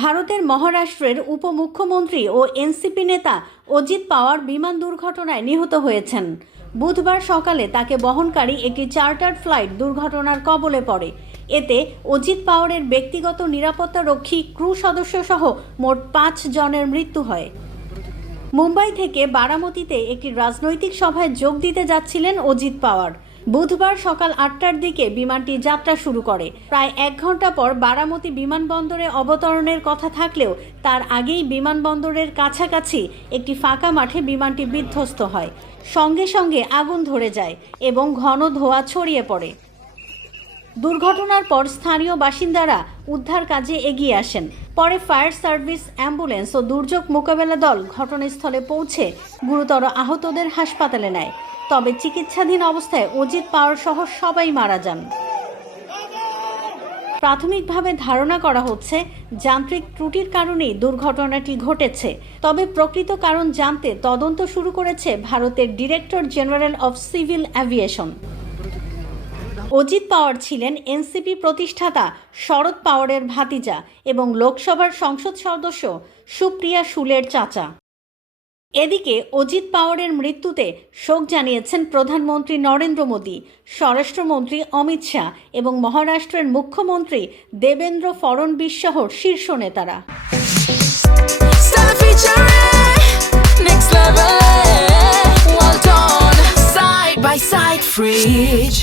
ভারতের মহারাষ্ট্রের উপমুখ্যমন্ত্রী ও এনসিপি নেতা অজিত পাওয়ার বিমান দুর্ঘটনায় নিহত হয়েছেন। বুধবার সকালে তাকে বহনকারী একটি চার্টার্ড ফ্লাইট দুর্ঘটনার কবলে পড়ে। এতে অজিত পাওয়ারের ব্যক্তিগত নিরাপত্তারক্ষী ক্রু সদস্য সহ মোট 5 জনের মৃত্যু হয়। মুম্বাই থেকে বারামতিতে একটি রাজনৈতিক সভায় যোগ দিতে যাচ্ছিলেন অজিত পাওয়ার। বুধবার সকাল 8টার দিকে বিমানটি যাত্রা শুরু করে। প্রায় 1 ঘন্টা পর বারামতি বিমানবন্দরে অবতরণের কথা থাকলেও তার আগেই বিমানবন্দরের কাছাকাছি একটি ফাঁকা মাঠে বিমানটি বিধ্বস্ত হয়। সঙ্গে সঙ্গে আগুন ধরে যায় এবং ঘন ধোঁয়া ছড়িয়ে পড়ে। দুর্ঘটনার পর স্থানীয় বাসিন্দারা উদ্ধার কাজে এগিয়ে আসেন। পরে ফায়ার সার্ভিস, অ্যাম্বুলেন্স ও দুর্যোগ মোকাবেলা দল ঘটনাস্থলে পৌঁছে গুরুতর আহতদের হাসপাতালে নেয়। তবে চিকিৎসাধীন অবস্থায় অজিত পাওয়ার সহ সবাই মারা যান। প্রাথমিকভাবে ধারণা করা হচ্ছে যান্ত্রিক ত্রুটির কারণেই দুর্ঘটনাটি ঘটেছে। তবে প্রকৃত কারণ জানতে তদন্ত শুরু করেছে ভারতের director general of civil aviation. Ajit Pawar ছিলেন এনসিপি প্রতিষ্ঠাতা শরদ পাওয়ারের ভাতিজা এবং লোকসভার সংসদ সদস্য সুপ্রিয়া শুলের চাচা। এদিকে অজিত পাওয়ারের মৃত্যুতে শোক জানিয়েছেন প্রধানমন্ত্রী নরেন্দ্র মোদী, স্বরাষ্ট্রমন্ত্রী অমিত শাহ এবং মহারাষ্ট্রের মুখ্যমন্ত্রী দেবেন্দ্র ফড়নবিস সহ শীর্ষ নেতারা। Side by side fridge.